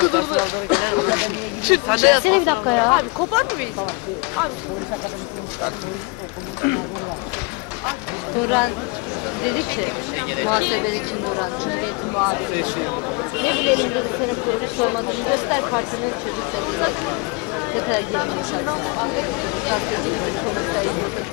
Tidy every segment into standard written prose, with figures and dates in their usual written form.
Kudurdu. Sen de Çeksene bir dakika ya. Abi kopar mı beni? Abi. Nuran dedi ki, muhasebedeki Nuran, Cumhuriyet'in muhabiri. Ne bilelim dedi senin polis olmadığını, göster kartını çocukları. Ne kadar gelmiş aslında. Gazeteci, polisler izledi.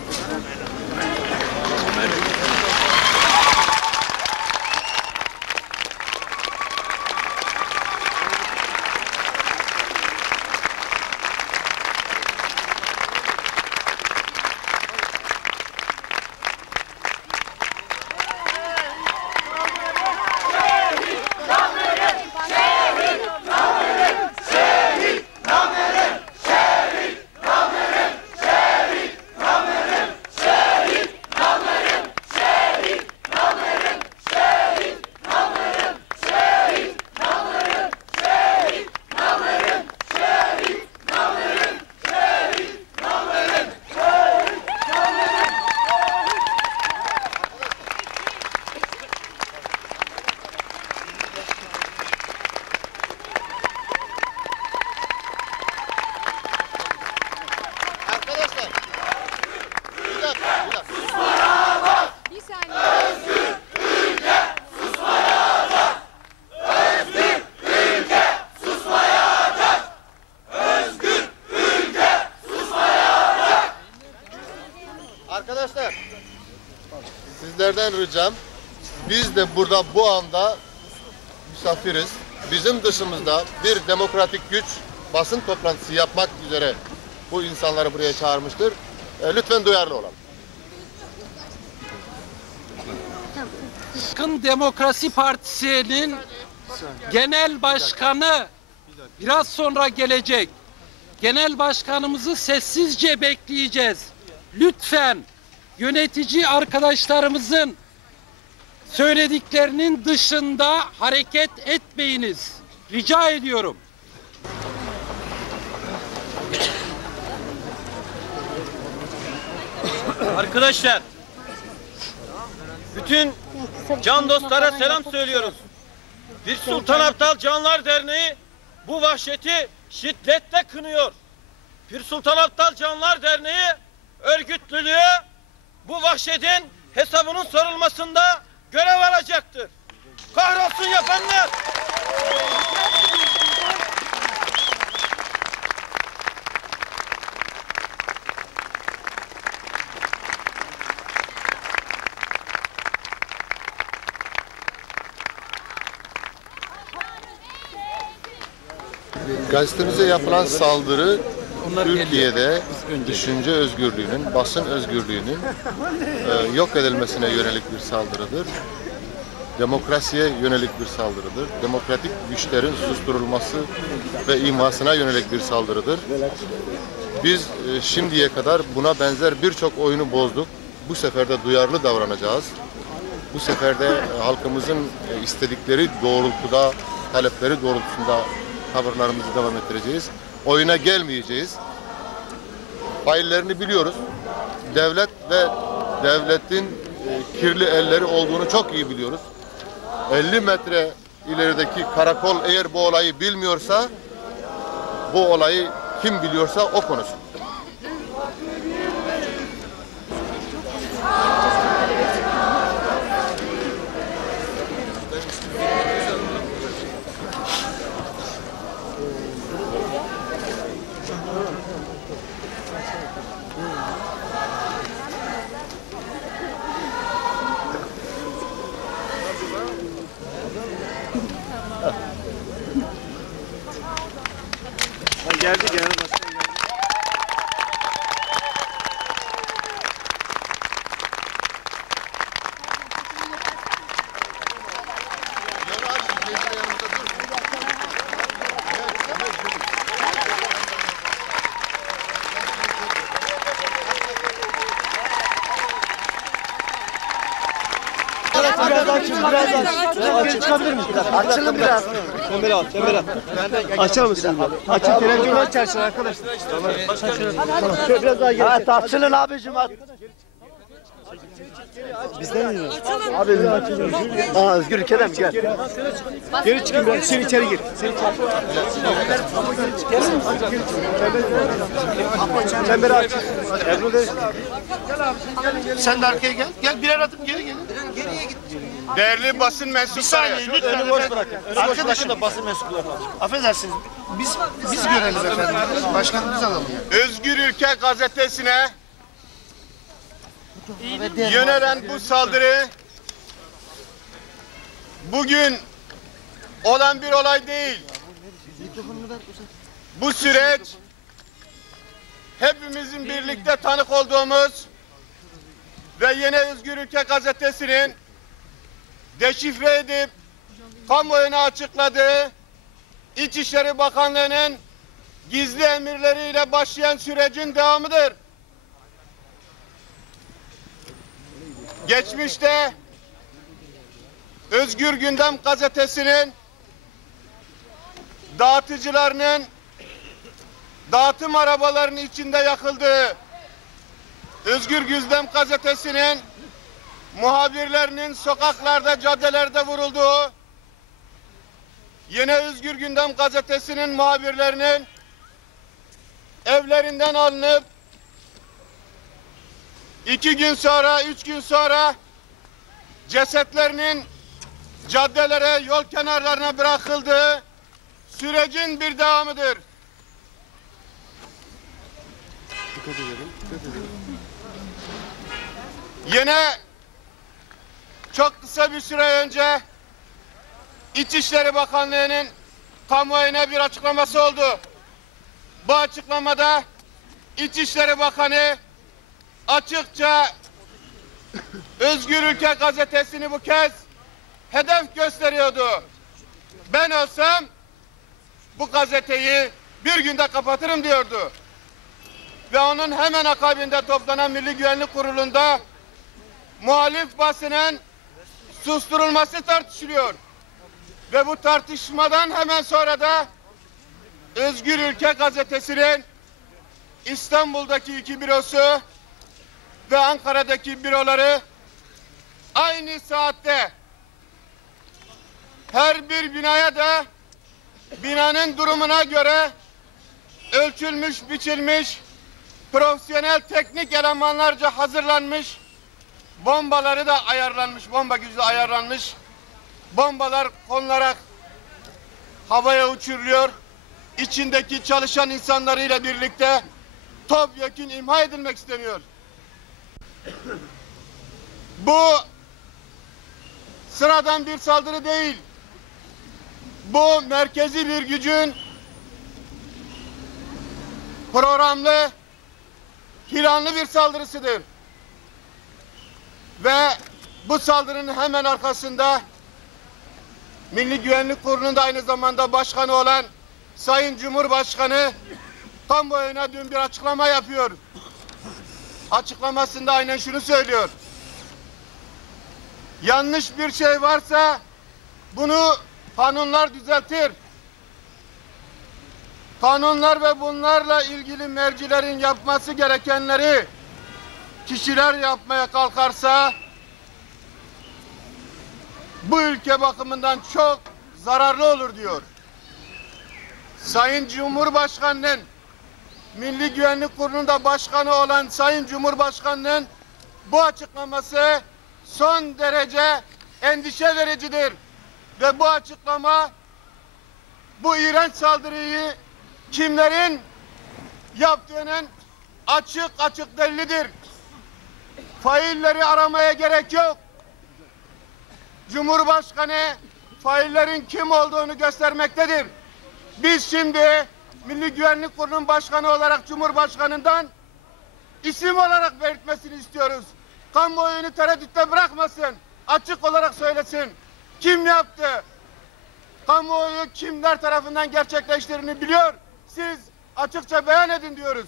Arkadaşlar, sizlerden ricam, biz de burada bu anda misafiriz. Bizim dışımızda bir demokratik güç basın toplantısı yapmak üzere bu insanları buraya çağırmıştır. Lütfen duyarlı olalım. Halkın Demokrasi Partisi'nin genel başkanı biraz sonra gelecek. Genel başkanımızı sessizce bekleyeceğiz. Lütfen yönetici arkadaşlarımızın söylediklerinin dışında hareket etmeyiniz. Rica ediyorum. Arkadaşlar, bütün can dostlara selam söylüyoruz. Bir Sultan Abdal Canlar Derneği bu vahşeti şiddetle kınıyor. Bir Sultan Abdal Canlar Derneği örgütlülüğü bu vahşetin hesabının sorulmasında görev alacaktır. Kahrolsun yapanlar! Gazetemize yapılan saldırı Türkiye'de düşünce özgürlüğünün, basın özgürlüğünün yok edilmesine yönelik bir saldırıdır. Demokrasiye yönelik bir saldırıdır. Demokratik güçlerin susturulması ve imhasına yönelik bir saldırıdır. Biz şimdiye kadar buna benzer birçok oyunu bozduk. Bu sefer de duyarlı davranacağız. Bu sefer de halkımızın istedikleri doğrultuda, talepleri doğrultusunda tavırlarımızı devam ettireceğiz. Oyuna gelmeyeceğiz. Faillerini biliyoruz. Devlet ve devletin kirli elleri olduğunu çok iyi biliyoruz. 50 metre ilerideki karakol eğer bu olayı bilmiyorsa, bu olayı kim biliyorsa o konuşsun. Geldi genel başkan geldi. Biraz açın, biraz aç. Çıkabilir miyiz? Açılın biraz. Çember al, çember al. Açar mısın? Açın, televizyonu açarsın arkadaşlar. Tamam. Şöyle biraz daha gel. Açılın abicim. Bizden mi? Abi aa Özgür ülkeden mi? Gel. Geri çıkın biraz. Sen içeri gir. Çemberi aç. Sen de arkaya gel. Gel birer adım geri gelin. Değerli basın mensupları. Bir saniye lütfen. Önü boş bırakın. Arkadaşım da basın mensupları falan. affedersiniz. Biz görelim efendim. Başkanımız alalım. Özgür Ülke gazetesine yönelen bu saldırı bugün olan bir olay değil. Bu süreç hepimizin birlikte tanık olduğumuz ve yine Özgür Ülke gazetesinin deşifre edip kamuoyuna açıkladığı İçişleri Bakanlığı'nın gizli emirleriyle başlayan sürecin devamıdır. Geçmişte Özgür Gündem gazetesinin dağıtıcılarının dağıtım arabalarının içinde yakıldığı, Özgür Gündem gazetesinin muhabirlerinin sokaklarda, caddelerde vurulduğu, yine Özgür Gündem gazetesinin muhabirlerinin evlerinden alınıp 2 gün sonra, 3 gün sonra cesetlerinin caddelere, yol kenarlarına bırakıldığı sürecin bir devamıdır. Yine çok kısa bir süre önce İçişleri Bakanlığı'nın kamuoyuna bir açıklaması oldu. Bu açıklamada İçişleri Bakanı açıkça Özgür Ülke gazetesini bu kez hedef gösteriyordu. Ben olsam bu gazeteyi bir günde kapatırım diyordu. Ve onun hemen akabinde toplanan Milli Güvenlik Kurulu'nda muhalif basının susturulması tartışılıyor. Ve bu tartışmadan hemen sonra da Özgür Ülke gazetesinin İstanbul'daki 2 bürosu ve Ankara'daki büroları aynı saatte her bir binaya da binanın durumuna göre ölçülmüş, biçilmiş, profesyonel teknik elemanlarca hazırlanmış, bombaları da ayarlanmış, bomba gücü ayarlanmış, bombalar konularak havaya uçuruluyor. İçindeki çalışan insanlarıyla birlikte topyekün imha edilmek isteniyor. Bu sıradan bir saldırı değil. Bu merkezi bir gücün programlı, planlı bir saldırısıdır. Ve bu saldırının hemen arkasında Milli Güvenlik Kurulu'nun da aynı zamanda başkanı olan Sayın Cumhurbaşkanı kamuoyuna dün bir açıklama yapıyor. Açıklamasında aynen şunu söylüyor. Yanlış bir şey varsa bunu kanunlar düzeltir. Kanunlar ve bunlarla ilgili mercilerin yapması gerekenleri kişiler yapmaya kalkarsa bu ülke bakımından çok zararlı olur diyor. Sayın Cumhurbaşkanı'nın Milli Güvenlik Kurulu'nda başkanı olan Sayın Cumhurbaşkanı'nın bu açıklaması son derece endişe vericidir. Ve bu açıklama bu iğrenç saldırıyı kimlerin yaptığının açık delilidir. Failleri aramaya gerek yok. Cumhurbaşkanı faillerin kim olduğunu göstermektedir. Biz şimdi Milli Güvenlik Kurulu'nun başkanı olarak Cumhurbaşkanı'ndan isim olarak belirtmesini istiyoruz. Kamuoyunu tereddütte bırakmasın. Açık olarak söylesin. Kim yaptı? Kamuoyu kimler tarafından gerçekleştiğini biliyor. Siz açıkça beyan edin diyoruz.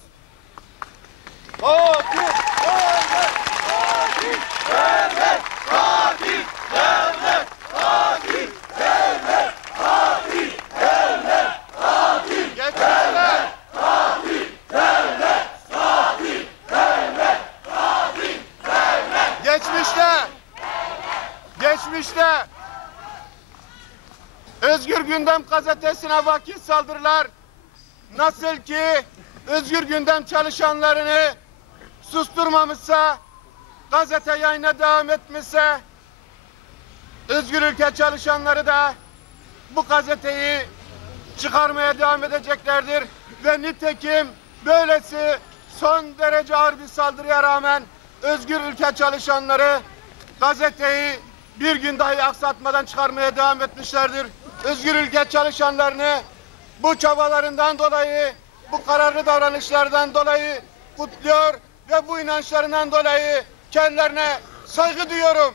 Katil! Devlet! Katil! Devlet! Katil! Devlet! Katil! Devlet! Katil! Devlet! Katil! Geçmişte! Katil! Devlet! Katil! Devlet! Katil! Devlet! Geçmişte Özgür Gündem gazetesine vaki saldırılar nasıl ki Özgür Gündem çalışanlarını susturmamışsa, gazete yayına devam etmişse, Özgür Ülke çalışanları da bu gazeteyi çıkarmaya devam edeceklerdir. Ve nitekim böylesi son derece ağır bir saldırıya rağmen Özgür Ülke çalışanları gazeteyi bir gün dahi aksatmadan çıkarmaya devam etmişlerdir. Özgür Ülke çalışanlarını bu çabalarından dolayı, bu kararlı davranışlardan dolayı kutluyor ve bu inançlarından dolayı kendilerine saygı duyuyorum.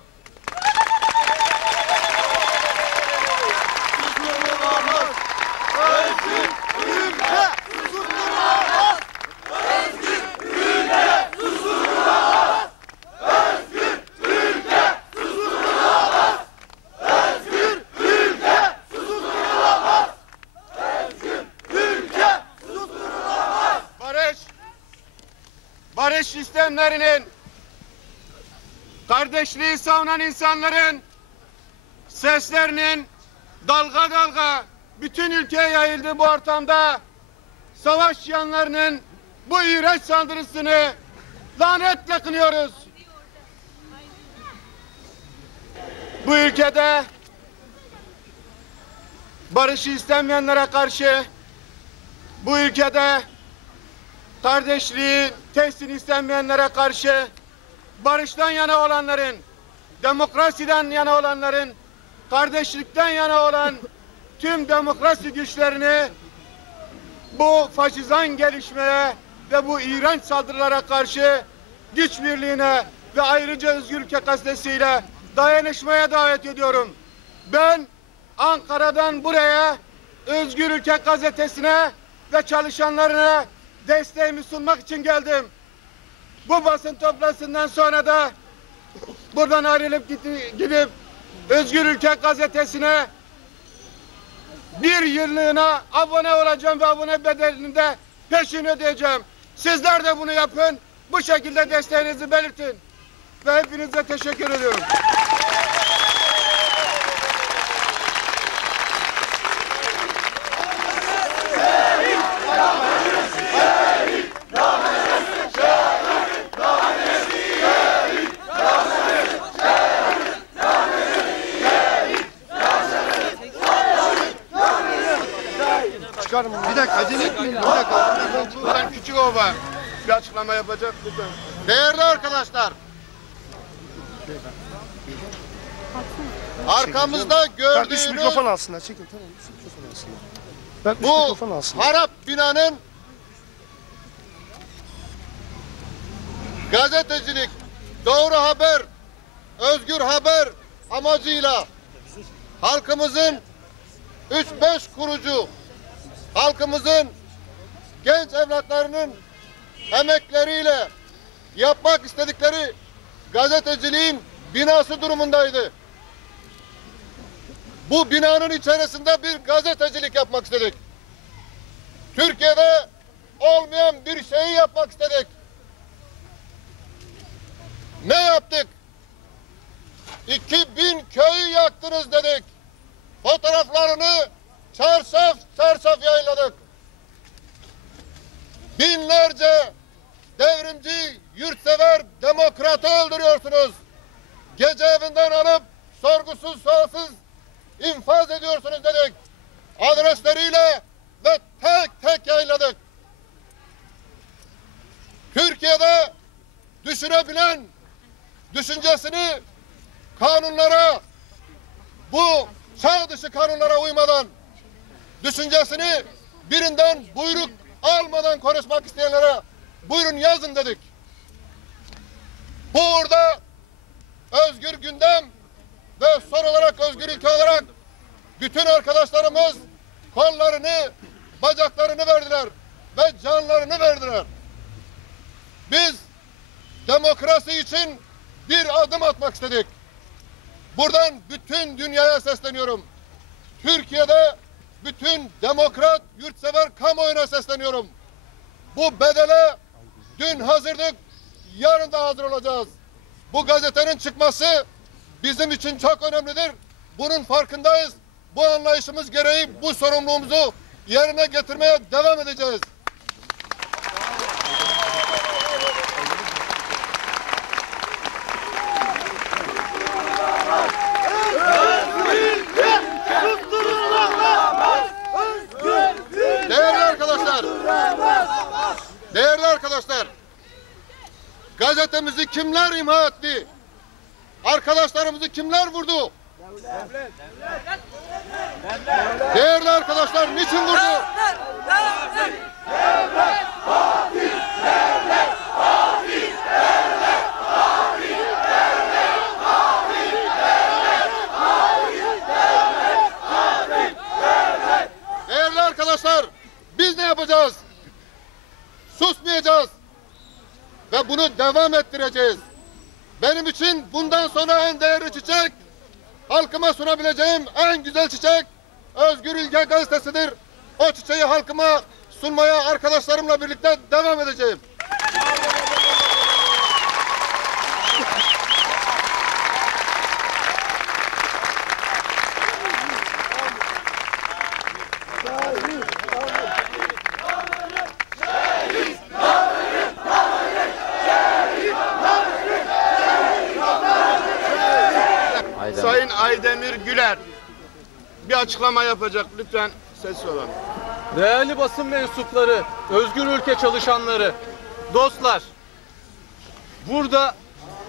Barış sistemlerinin, kardeşliği savunan insanların seslerinin dalga dalga bütün ülkeye yayıldığı bu ortamda savaş yanlarının bu iğrenç saldırısını lanetle kınıyoruz. Bu ülkede barışı istemeyenlere karşı, bu ülkede kardeşliği, tesisini istemeyenlere karşı barıştan yana olanların, demokrasiden yana olanların, kardeşlikten yana olan tüm demokrasi güçlerini bu faşizan gelişmeye ve bu iğrenç saldırılara karşı güç birliğine ve ayrıca Özgür Ülke gazetesiyle dayanışmaya davet ediyorum. Ben Ankara'dan buraya Özgür Ülke gazetesine ve çalışanlarına desteğimi sunmak için geldim. Bu basın toplantısından sonra da buradan ayrılıp gidip Özgür Ülke gazetesine bir yıllığına abone olacağım ve abone bedelini de peşin ödeyeceğim. Sizler de bunu yapın. Bu şekilde desteğinizi belirtin. Ve hepinize teşekkür ediyorum. Bir dakika, acele etmeyin. Bir dakika. Buradan Küçükova bir açıklama yapacak. Lütfen. Değerli arkadaşlar, arkamızda Kardeş gördüğünüz mikrofon alsınlar. Çekin, tamam. Mikrofon alsınlar. Kardeş bu mikrofon alsınlar. harap binanın gazetecilik, doğru haber, özgür haber amacıyla halkımızın 3-5 kurucu, halkımızın genç evlatlarının emekleriyle yapmak istedikleri gazeteciliğin binası durumundaydı. Bu binanın içerisinde bir gazetecilik yapmak istedik. Türkiye'de olmayan bir şeyi yapmak istedik. Ne yaptık? 2000 köyü yaktınız dedik. Fotoğraflarını çarşaf çarşaf yayınladık. Binlerce devrimci, yurtsever, demokratı öldürüyorsunuz. Gece evinden alıp sorgusuz sualsiz infaz ediyorsunuz dedik. Adresleriyle ve tek tek yayınladık. Türkiye'de düşünebilen düşüncesini kanunlara, bu çağ dışı kanunlara uymadan, düşüncesini birinden buyruk almadan konuşmak isteyenlere buyurun yazın dedik. Burada Özgür Gündem ve son olarak Özgür Ülke olarak bütün arkadaşlarımız kollarını, bacaklarını verdiler ve canlarını verdiler. Biz demokrasi için bir adım atmak istedik. Buradan bütün dünyaya sesleniyorum. Türkiye'de bütün demokrat, yurtsever kamuoyuna sesleniyorum. Bu bedele dün hazırdık, yarın da hazır olacağız. Bu gazetenin çıkması bizim için çok önemlidir. Bunun farkındayız bu anlayışımız gereği bu sorumluluğumuzu yerine getirmeye devam edeceğiz. Değerli arkadaşlar, gazetemizi kimler imha etti? Arkadaşlarımızı kimler vurdu? Değerli arkadaşlar, niçin vurdu? Değerli arkadaşlar, biz ne yapacağız? Susmayacağız ve bunu devam ettireceğiz. Benim için bundan sonra en değerli çiçek, halkıma sunabileceğim en güzel çiçek Özgür Ülke gazetesidir. O çiçeği halkıma sunmaya arkadaşlarımla birlikte devam edeceğim. Sayın Aydemir Güler bir açıklama yapacak. Lütfen ses olun. Değerli basın mensupları, özgür ülke çalışanları, dostlar, burada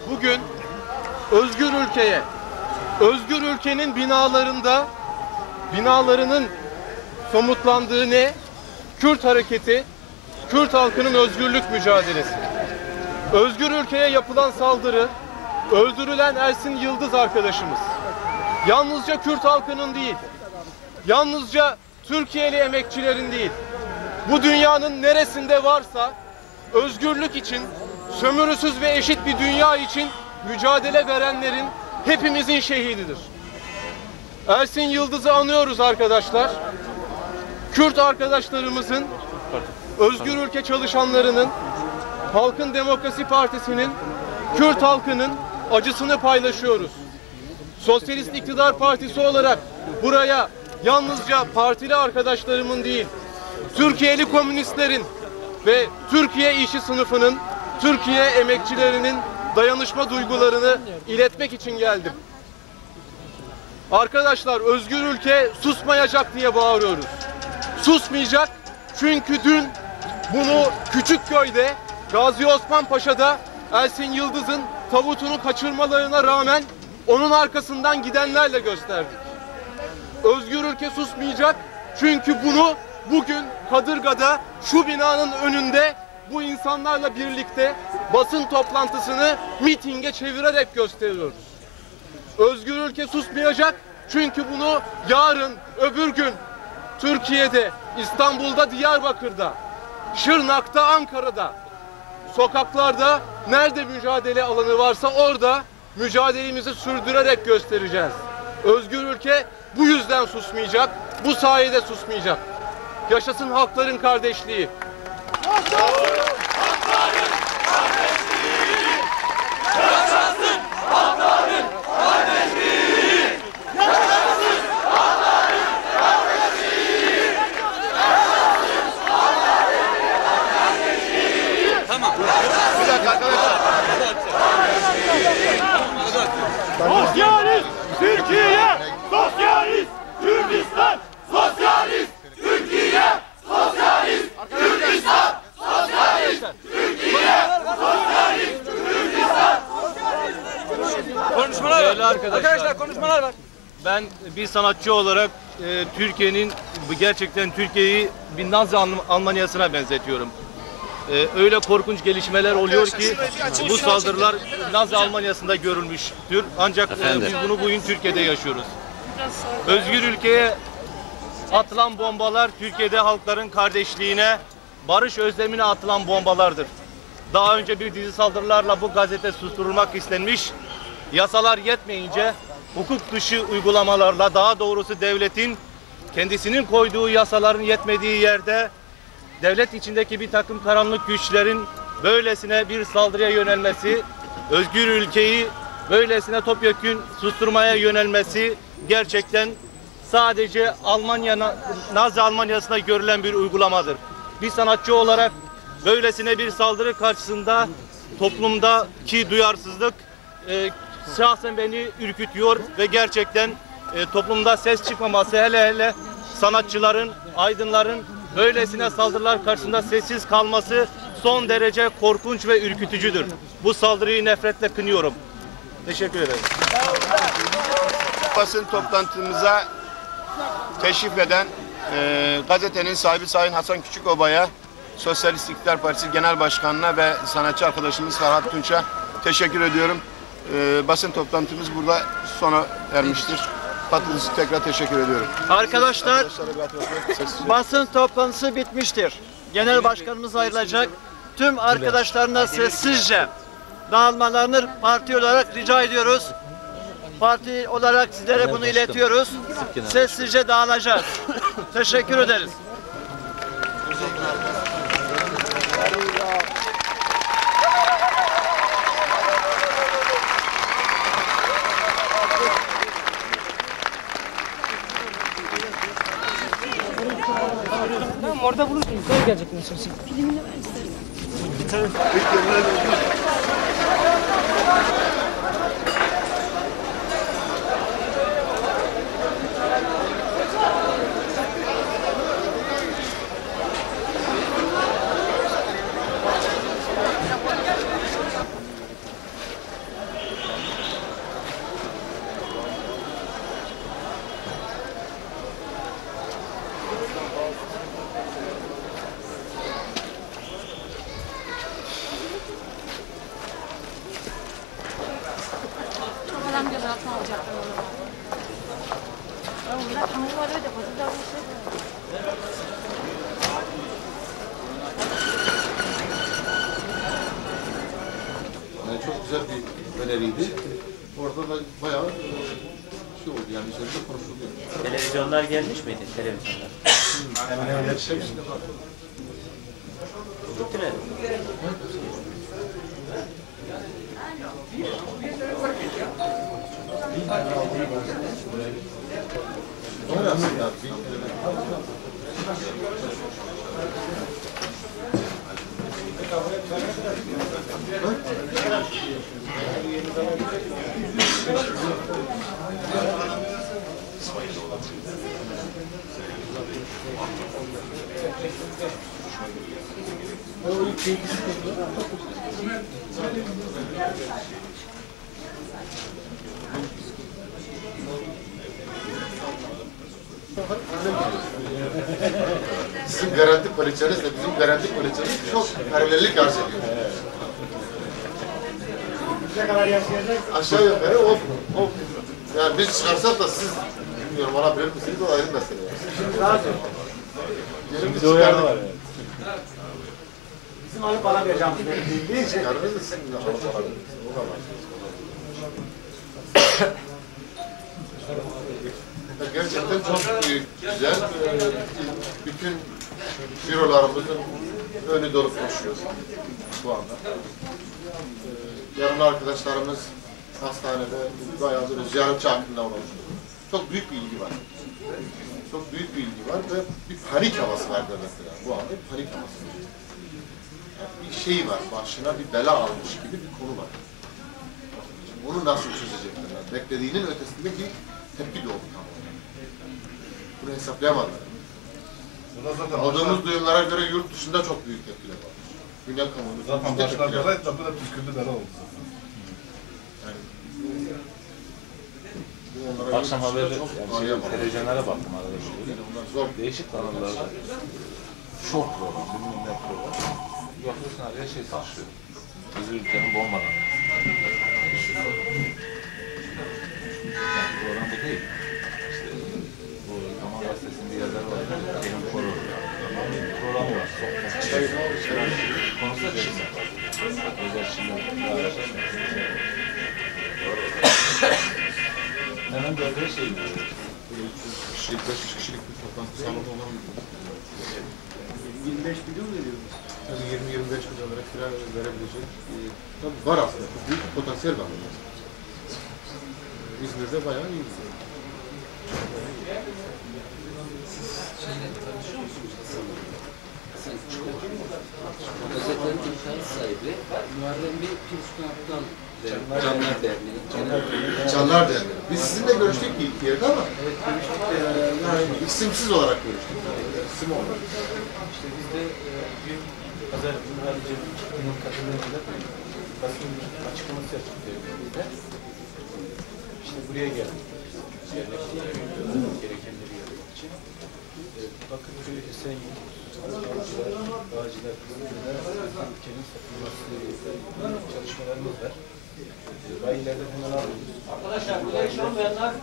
bugün özgür ülkeye, özgür ülkenin binalarının somutlandığı ne? Kürt hareketi, Kürt halkının özgürlük mücadelesi. Özgür ülkeye yapılan saldırı, öldürülen Ersin Yıldız arkadaşımız, yalnızca Kürt halkının değil, yalnızca Türkiye'li emekçilerin değil, bu dünyanın neresinde varsa özgürlük için, sömürüsüz ve eşit bir dünya için mücadele verenlerin hepimizin şehididir. Ersin Yıldız'ı anıyoruz arkadaşlar. Kürt arkadaşlarımızın, özgür ülke çalışanlarının, Halkın Demokrasi Partisi'nin, Kürt halkının acısını paylaşıyoruz. Sosyalist İktidar Partisi olarak buraya yalnızca partili arkadaşlarımın değil, Türkiye'li komünistlerin ve Türkiye işçi sınıfının, Türkiye emekçilerinin dayanışma duygularını iletmek için geldim. Arkadaşlar, özgür ülke susmayacak diye bağırıyoruz. Susmayacak çünkü dün bunu Küçükköy'de, Gazi Osman Paşa'da Ersin Yıldız'ın tabutunu kaçırmalarına rağmen onun arkasından gidenlerle gösterdik. Özgür ülke susmayacak çünkü bunu bugün Kadırga'da şu binanın önünde bu insanlarla birlikte basın toplantısını mitinge çevirerek gösteriyoruz. Özgür ülke susmayacak çünkü bunu yarın öbür gün Türkiye'de, İstanbul'da, Diyarbakır'da, Şırnak'ta, Ankara'da, sokaklarda nerede mücadele alanı varsa orada mücadelemizi sürdürerek göstereceğiz. Özgür ülke bu yüzden susmayacak, bu sayede susmayacak. Yaşasın halkların kardeşliği. Yaşasın halkların kardeşliği. Yaşasın halkların kardeşliği. Yaşasın halkların kardeşliği. Yaşasın halkların kardeşliği. Tamam. Bir dakika arkadaşlar. Sosyalist Türkiye, sosyalist Kürdistan, sosyalist Türkiye, sosyalist Kürdistan, sosyalist Türkiye, sosyalist Kürdistan. Konuşmalar var. Arkadaşlar konuşmalar var. Ben bir sanatçı olarak Türkiye'nin, gerçekten Türkiye'yi bir Nazi Almanya'sına benzetiyorum. Öyle korkunç gelişmeler oluyor ki bu saldırılar Nazi Almanya'sında görülmüştür. Ancak biz bunu bugün Türkiye'de yaşıyoruz. Özgür ülkeye atılan bombalar Türkiye'de halkların kardeşliğine, barış özlemine atılan bombalardır. Daha önce bir dizi saldırılarla bu gazete susturulmak istenmiş. Yasalar yetmeyince hukuk dışı uygulamalarla, daha doğrusu devletin kendisinin koyduğu yasaların yetmediği yerde devlet içindeki bir takım karanlık güçlerin böylesine bir saldırıya yönelmesi, özgür ülkeyi böylesine topyekün susturmaya yönelmesi gerçekten sadece Nazi Almanya'sında görülen bir uygulamadır. Bir sanatçı olarak böylesine bir saldırı karşısında toplumdaki duyarsızlık şahsen beni ürkütüyor ve gerçekten toplumda ses çıkmaması, hele sanatçıların, aydınların böylesine saldırılar karşısında sessiz kalması son derece korkunç ve ürkütücüdür. Bu saldırıyı nefretle kınıyorum. Teşekkür ederim. Basın toplantımıza teşrif eden gazetenin sahibi Sayın Hasan Küçükoba'ya, Sosyalist İktidar Partisi Genel Başkanı'na ve sanatçı arkadaşımız Ferhat Tunç'a teşekkür ediyorum. Basın toplantımız burada sona ermiştir. Katıldığınız için tekrar teşekkür ediyorum. Arkadaşlar, basın toplantısı bitmiştir. Genel başkanımız ayrılacak. Tüm arkadaşlarına sessizce dağılmalarını parti olarak rica ediyoruz. Parti olarak sizlere bunu iletiyoruz. Sessizce dağılacağız. Teşekkür ederiz. Tamam orada bulursun. Sen gelecek misin? Filmini ver istersen. Bir tane. Yani çok güzel bir öneriydi. Orada da bayağı şey oldu yani üzerinde konuşuluyor. Televizyonlar gelmiş miydi? Televizyonlar. Hemen hemen şey. Gitti mi? Sizin garanti poliçeniz de bizim garanti poliçemiz çok paralellik arz ediyor. Aşağı yukarı o yani biz çıkarsak da siz bilmiyorum bana bilir misiniz o ayrı mesele. Şimdi çıkardık. Bizim alıp alamayacağımız değil. Çıkardınız da sizin alıp alabilirsiniz. O da var. Gerçekten çok büyük, güzel. Bütün bürolarımızın önü dolu koşuyor bu anda. Yarın arkadaşlarımız hastanede bayağı böyle ziyaretçi hakkında olmuş. Çok büyük bir ilgi var. Çok büyük bir ilgi var ve bir panik havası var mesela. Bu anda bir panik havası var. Yani bir şey var, başına bir bela almış gibi bir konu var. Şimdi bunu nasıl çözecekler? Beklediğinin ötesinde bir tepki doğdu tam. Bunu hesaplayamadılar. Aldığımız duyumlara göre yurt dışında çok büyük tepkiler var. Dünya kamuoyunda zaten başlar bela etti, bu da püskürdü bela oldu. Akşam haberi, televizyonlara baktım arkadaşlar. Değişik kanallarda. Şok program, bilmem ne program. Bakıyorsun araya şey saçlıyor. Bizi ülkenin bombadan. Yani program bu değil. İşte bu Zaman Gazetesi'nin bir yazarı var. Kerim Korur. Programı var. Konusu da değişik. Özel şeyler. Hemen böyle şey. 300 kişilik, 500 kişilik bir toplantı salonu olan 25 milyon veriyoruz. yani 20-25 milyon olarak kira verebilecek tabii var aslında. Büyük bir potansiyel var. İzmir'de bayağı iyi. devri, Muharrem Bey Pirsultanaptal Canlar Derneği. Canlar Derneği. Biz sizinle görüştük ilk yerde ama Evet, görüştük. yani isimsiz olarak görüştük. İsim olarak. İşte biz de büyük pazar günü harici bunun katılımıyla basın açıklaması yaptık devrimde. İşte buraya geldik. Gerekenleri yapmak için. Bakırköy, Esenyurt, Bağcılar, Kızılder'de ülkenin satılması çalışmalarımız var. Bayilerden hemen alıyoruz. Arkadaşlar burada iş olmayanlar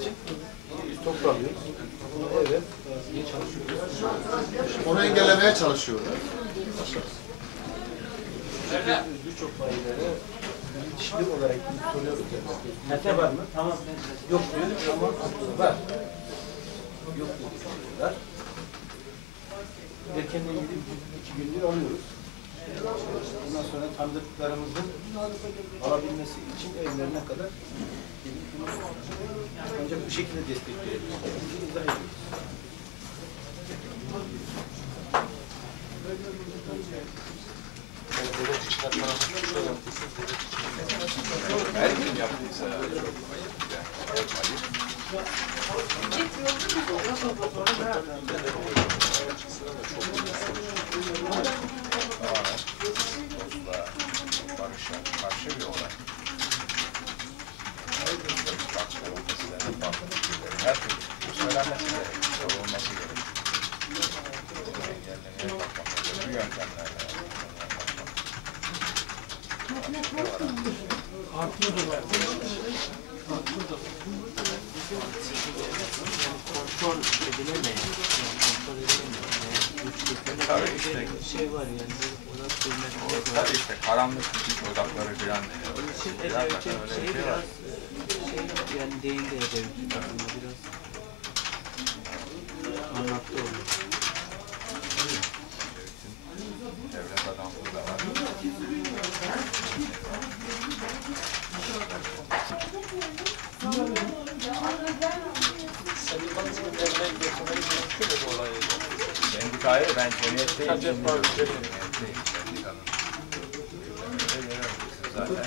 için toplanıyoruz. Evet, diye çalışıyoruz. Onu engellemeye çalışıyorlar. Birçok bayilere bilinçli olarak soruyoruz. Mete var mı? Tamam. Yok diyor ama var. Yok diyorlar. Erkenden gidip 2 gündür alıyoruz. Ondan sonra tanıdıklarımızın alabilmesi için evlerine kadar gidip ancak bu şekilde destekleyebiliriz. İzah ediyoruz. Her kim yaptıysa barışa karşı bir olay. Her türlü söylenmesi gerekiyor, savunulması gerekiyor. Engellemeye bakmak bu yöntemlerle. Artıyor da var. Kontrol edilemeyen, kontrol edilemeyen, Tabii işte, şey var yani, odak bilmek. tabii işte karanlık dikiş odakları filan deniyor. Evet, şey biraz, yani değindi devlet biraz anlattı onu. Devlet adamlığı da var. Sendikayı ben cemiyetteyim. Cemiyetteyim. Sendikanın zaten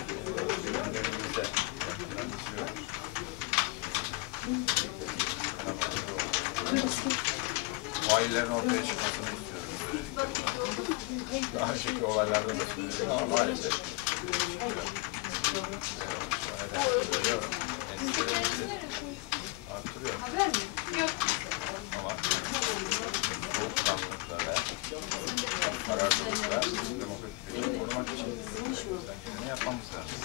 gönderimizde faillerin ortaya çıkmasını istiyoruz. Daha önceki olaylarda da söyledik ama maalesef endişelerimizi artırıyor. Ama soğukkanlılıkla ve kararlılıkla demokratik bir korumak için kendini yapmamız lazım.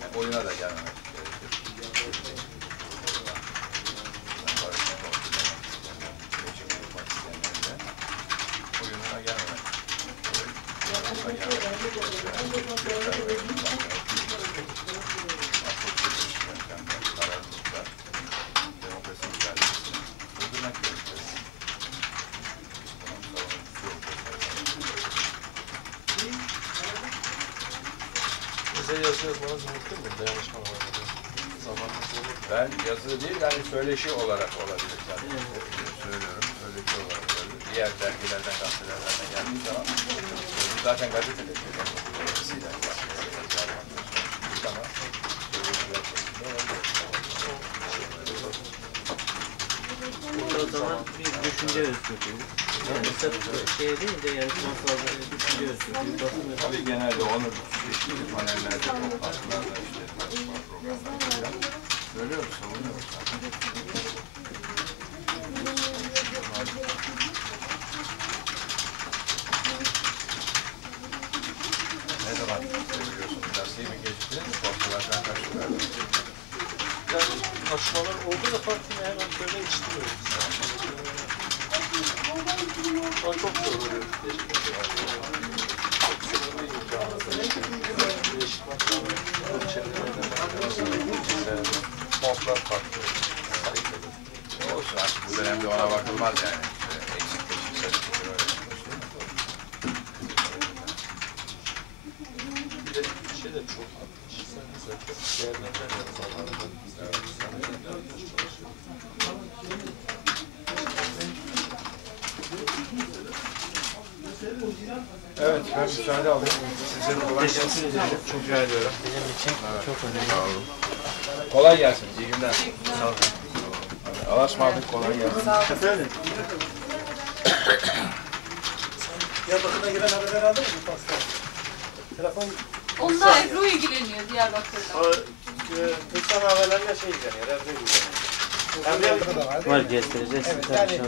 Yani oyuna da gelmemek gerekir. Barışın konuşulamak isteyenler, değişim yapmak isteyenler de oyununa gelmemek. Oyununa gelmemek. Kararlılıkla demokrasi mücadelesini sürdürmek gerekir. Bize yazı yazmanız mümkün mü? Dayanışma var. Zamanınız olur. Ben yazı değil, yani söyleşi olarak olabilir zaten. Söylüyorum, söyleşi olarak olabilir. Diğer dergilerden, gazetelerden de geldiği zaman zaten gazetede gazetesiyle ama O zaman bir düşünce özgürlüğü. Yani şey değil de yani masalları düşünce özgürlüğü. tabii genelde onu çeşitli panellerde, toplantılarda, işte tartışma programlarında söylüyoruz, savunuyoruz. Ne zaman seviyorsunuz? Gazeteyi mi geçtiniz? Korkulardan kaçtılar. Yani tartışmalar oldu da partini hemen böyle içtiriyoruz. Şu an çok zor oluyor. Fonslar farklı. Olsun artık bu dönemde ona bakılmaz yani. Eksik teşvik sayısı öyle. Bir de şey de çok mesela çok değerlendirilen insanlardan çalışıyor. Evet, ben müsaade alayım. Sizlere kolay gelsin. Çok rica ediyorum. Benim için çok önemli. Kolay gelsin. İyi günler. Sağ olun. Allah'a ısmarladık. Kolay gelsin. Efendim. Diyarbakır'da gelen haberleri aldın mı? Telefon... Onunla Ebru ilgileniyor Diyarbakır'da. Kırsan haberlerine şey ilgileniyor. Evliya da var. Var göstereceğiz. Evet, yani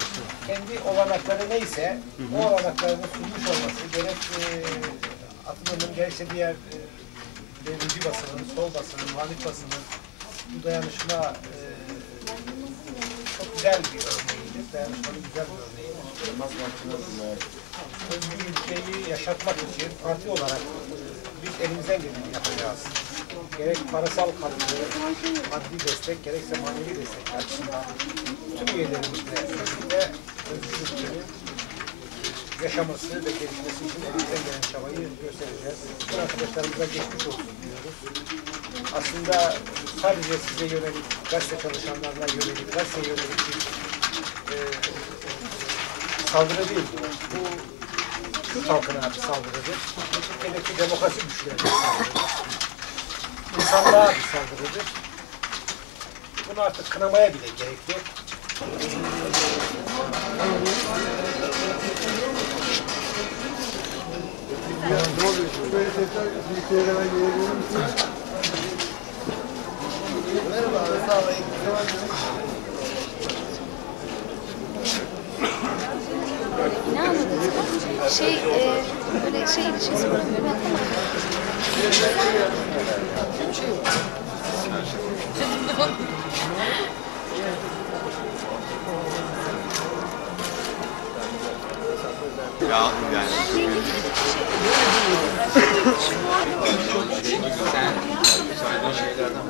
kendi olanakları neyse o olanaklarını sunmuş olması gerek atımının gerekse diğer devrimci basının, sol basının, muhalif basının bu dayanışma çok güzel bir örneğidir. Dayanışmanın güzel bir örneğidir. Özgür ülkeyi yaşatmak için parti olarak biz elimizden geleni yapacağız. Gerek parasal katkı, maddi destek, gerekse manevi destek açısından tüm üyelerimizle birlikte özgür ülkenin yaşaması ve gelişmesi için elimizden gelen çabayı göstereceğiz. Bütün arkadaşlarımıza geçmiş olsun diyoruz. Aslında sadece size yönelik, gazete çalışanlarına yönelik, gazeteye yönelik bir saldırı değil bu. Bu Türk halkına bir saldırıdır. Türkiye'deki demokrasi güçlerine bir saldırıdır. İnsanlığa bir saldırıdır. Bunu artık kınamaya bile gerek yok. Ne anladınız? Böyle şey ilişkisi var. Ya yani. Sen saydığın şeylerden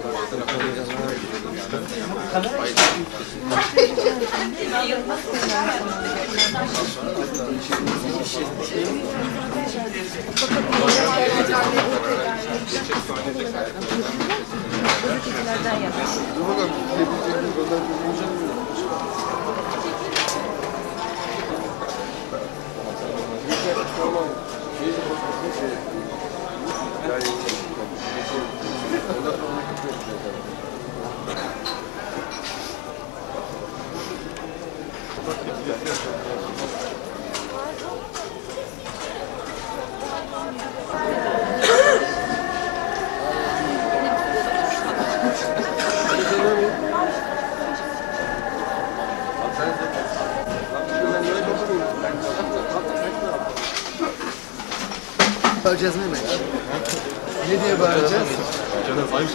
Bağıracağız Mehmet. Ne diye bağıracağız? Canım sayın.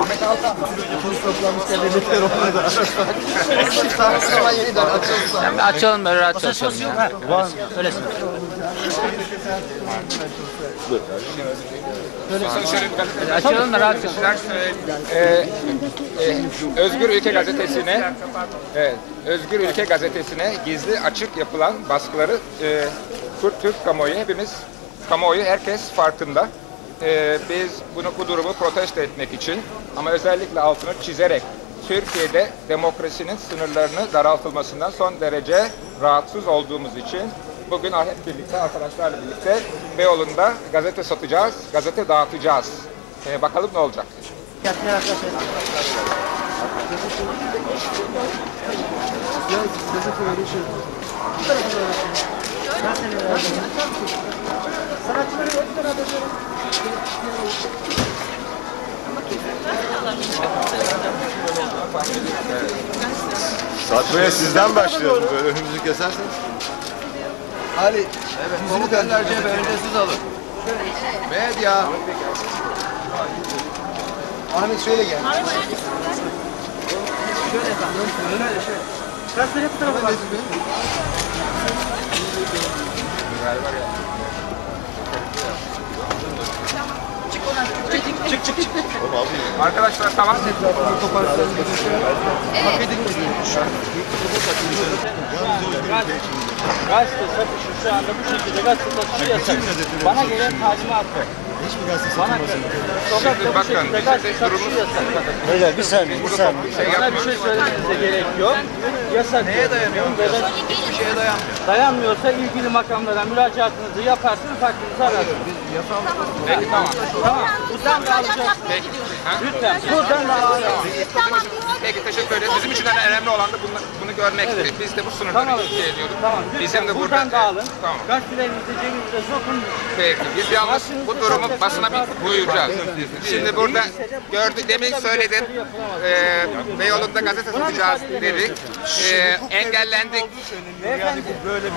Ahmet Altan. Toz toplamışken devletler ona da. Sağ yeniden açılsa. Yani açalım böyle rahat açalım ya. Öylesin. Açalım da rahat açalım. Özgür Ülke Gazetesi'ne Özgür Ülke Gazetesi'ne gizli açık yapılan baskıları Türk kamuoyu, hepimiz kamuoyu, herkes farkında. Biz bu durumu protesto etmek için ama özellikle altını çizerek Türkiye'de demokrasinin sınırlarını daraltılmasından son derece rahatsız olduğumuz için bugün hep birlikte arkadaşlarla birlikte Beyoğlu'nda gazete satacağız, gazete dağıtacağız. Bakalım ne olacak. Satmaya sizden başlıyorum. Böyle önümüzü keserseniz. Ali, evet, komutanlar cebe önce siz alın. Medya. Ahmet şöyle gel. Şöyle efendim. Şöyle. Gazeteye bu tarafa bak. Çık. Arkadaşlar tamam. Gazete satışı şu anda bu şekilde gazete satışı yasak. Bana gelen talimat bu. Hiçbir gazete satılmasın. Sokakta bu şekilde gazete satışı yasak. Beyler bir saniye. Bana bir şey söylemenize gerek yok. Yasak. Neye dayanıyor? şeye dayanmıyor. Dayanmıyorsa ilgili makamlara müracaatınızı yaparsınız, hakkınızı ararsınız. Peki tamam. Tamam. Buradan da alacağız. Peki. Lütfen. Buradan da alacağız. Peki teşekkür ederiz. Bizim için önemli olan da bunu görmekti. Evet. Biz de bu sınırları Tamam. ihtiyaç ediyorduk. Tamam. Bizim de Buradan da alın. Tamam. Gazetelerinizi cebinize sokun. Peki. Biz yalnız bu durumu basına bir duyuracağız. Şimdi burada gördük, demin söyledim. Beyoğlu'nda gazete satacağız dedik. Engellendik.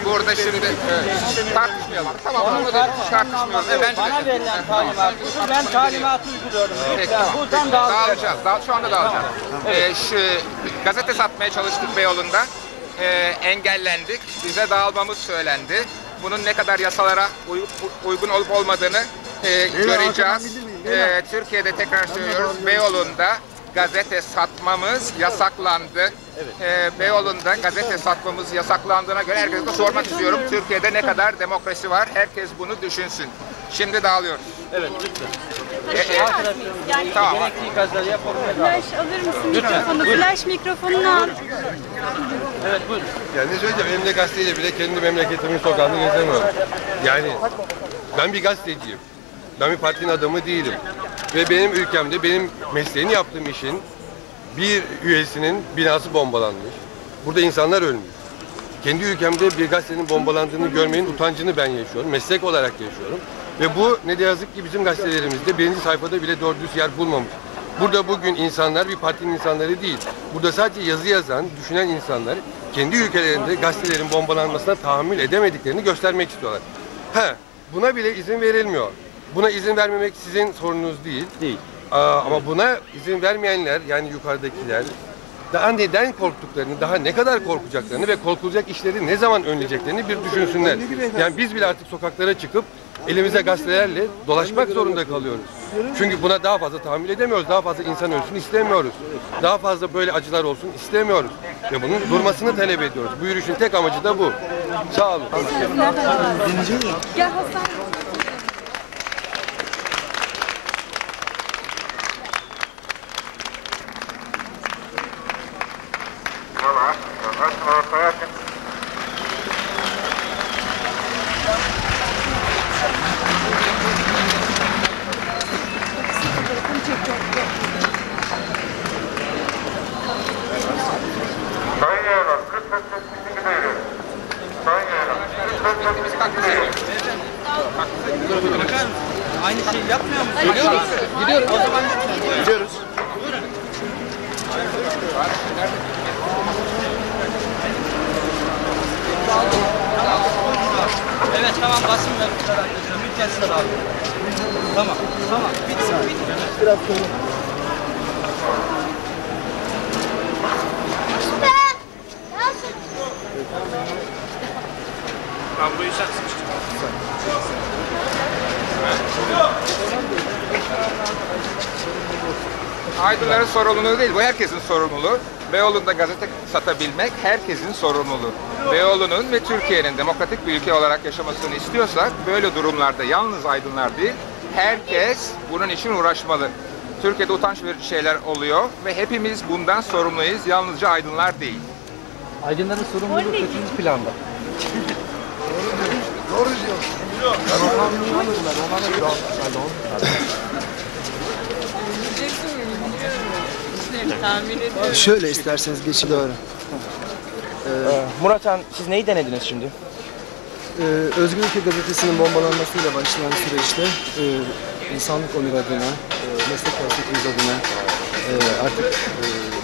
Burada şimdi tartışmayalım. Tamam, bunu da tartışmıyoruz. Bana verilen talimat. Ben talimatı uyguluyorum. Peki, Lütfen. tamam. Buradan da alacağız. Şu anda dağılacağız. Şu gazete satmaya çalıştık Beyoğlu'nda. Engellendik. Bize dağılmamız söylendi. Bunun ne kadar yasalara uygun olup olmadığını göreceğiz. Türkiye'de tekrar söylüyoruz. Beyoğlu'nda gazete satmamız yasaklandı. Beyoğlu'nda gazete satmamız yasaklandığına göre herkese de sormak istiyorum. Türkiye'de ne kadar demokrasi var? Herkes bunu düşünsün. Şimdi dağılıyoruz. Evet, lütfen. Tamam. Gerekli ikazları yapalım. Flash alır mısın mikrofonu? Flash mikrofonunu al. Evet, buyurun. Yani ne söyleyeceğim, elimde gazeteyle bile kendi memleketimin sokağını gezemiyorum. Yani ben bir gazeteciyim. Ben bir partinin adamı değilim. Ve benim ülkemde benim mesleğini yaptığım işin bir üyesinin binası bombalanmış. Burada insanlar ölmüş. Kendi ülkemde bir gazetenin bombalandığını görmenin utancını ben yaşıyorum. Meslek olarak yaşıyorum. Ve bu ne de yazık ki bizim gazetelerimizde birinci sayfada bile doğru düz yer bulmamış. Burada bugün insanlar bir partinin insanları değil. Burada sadece yazı yazan, düşünen insanlar kendi ülkelerinde gazetelerin bombalanmasına tahammül edemediklerini göstermek istiyorlar. Buna bile izin verilmiyor. Buna izin vermemek sizin sorununuz değil. Ama buna izin vermeyenler, yani yukarıdakiler, daha neden korktuklarını, daha ne kadar korkacaklarını ve korkulacak işleri ne zaman önleyeceklerini bir düşünsünler. Yani biz bile artık sokaklara çıkıp elimize gazetelerle dolaşmak zorunda kalıyoruz. Çünkü buna daha fazla tahammül edemiyoruz. Daha fazla insan ölsün istemiyoruz. Daha fazla böyle acılar olsun istemiyoruz. Ve bunun durmasını talep ediyoruz. Bu yürüyüşün tek amacı da bu. Sağ olun. Gel Hasan. Aynı şeyi yapmıyor musun? Gidiyoruz. O zaman Gidiyoruz. buyurun. Evet, tamam, basın ve ülkesine de alın. Tamam. Bitti. Biraz sonra. Ben burayı saksın. Aydınların sorumluluğu değil, bu herkesin sorumluluğu. Beyoğlu'nda gazete satabilmek herkesin sorumluluğu. Beyoğlu'nun ve Türkiye'nin demokratik bir ülke olarak yaşamasını istiyorsak böyle durumlarda yalnız aydınlar değil, herkes bunun için uğraşmalı. Türkiye'de utanç verici şeyler oluyor ve hepimiz bundan sorumluyuz, yalnızca aydınlar değil. Aydınların sorumluluğu kaçıncı planda? Doğru diyorsun. Şöyle isterseniz geçi doğru. Murat Han, siz neyi denediniz şimdi? Özgür Ülke Gazetesi'nin bombalanmasıyla başlayan süreçte insanlık onuru adına, meslek hareketimiz adına artık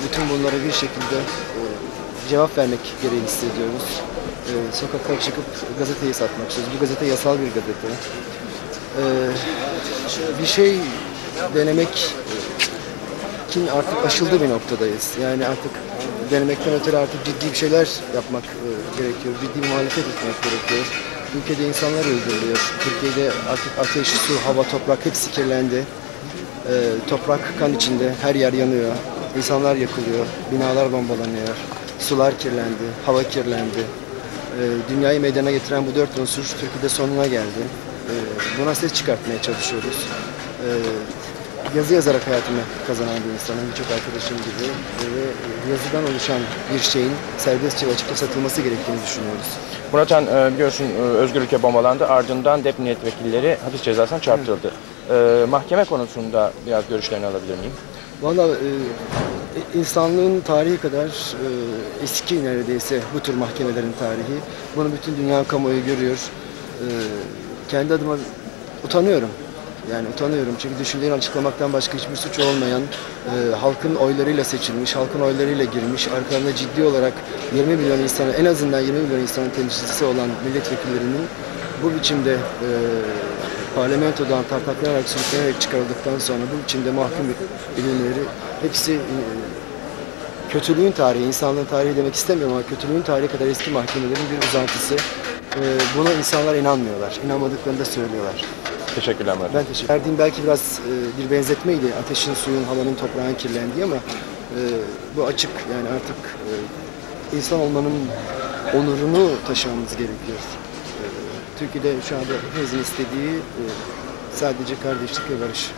bütün bunlara bir şekilde cevap vermek gereği hissediyoruz. Sokaklara çıkıp gazeteyi satmak istiyoruz. Bu gazete yasal bir gazete. Bir şey denemek artık aşıldı bir noktadayız. Yani artık denemekten ötürü artık ciddi bir şeyler yapmak gerekiyor. Ciddi bir muhalefet etmek gerekiyor. Ülkede insanlar öldürülüyor. Türkiye'de artık ateş, su, hava, toprak hepsi kirlendi. Toprak kan içinde, her yer yanıyor. İnsanlar yakılıyor, binalar bombalanıyor. Sular kirlendi, hava kirlendi. Dünyayı meydana getiren bu 4 unsur Türkiye'de sonuna geldi. Buna ses çıkartmaya çalışıyoruz. yazı yazarak hayatımı kazanan bir insanım, birçok arkadaşım gibi ve yazıdan oluşan bir şeyin serbestçe ve açıkça satılması gerektiğini düşünüyoruz. Murat Han, biliyorsun Özgür Ülke bombalandı, ardından DEP milletvekilleri hapis cezasına çarptırıldı. Mahkeme konusunda biraz görüşlerini alabilir miyim? Valla insanlığın tarihi kadar eski neredeyse bu tür mahkemelerin tarihi. Bunu bütün dünya kamuoyu görüyor. Kendi adıma utanıyorum. Yani utanıyorum çünkü düşünceleri açıklamaktan başka hiçbir suç olmayan, halkın oylarıyla seçilmiş, halkın oylarıyla girmiş, arkalarında ciddi olarak 20 milyon insanı, en azından 20 milyon insanın temsilcisi olan milletvekillerinin bu biçimde parlamentodan tartaklanarak, sürüklenerek çıkarıldıktan sonra bu biçimde mahkum edilmeleri hepsi kötülüğün tarihi, insanlığın tarihi demek istemiyorum ama kötülüğün tarihi kadar eski mahkemelerin bir uzantısı. Buna insanlar inanmıyorlar, inanmadıklarını da söylüyorlar. Teşekkürler Murat. Ben teşekkür ederim. Verdiğim belki biraz bir benzetmeydi. Ateşin, suyun, havanın, toprağın kirlendiği ama bu açık. Yani artık insan olmanın onurunu taşımamız gerekiyor. Türkiye'de şu anda hepimizin istediği sadece kardeşlik ve barış.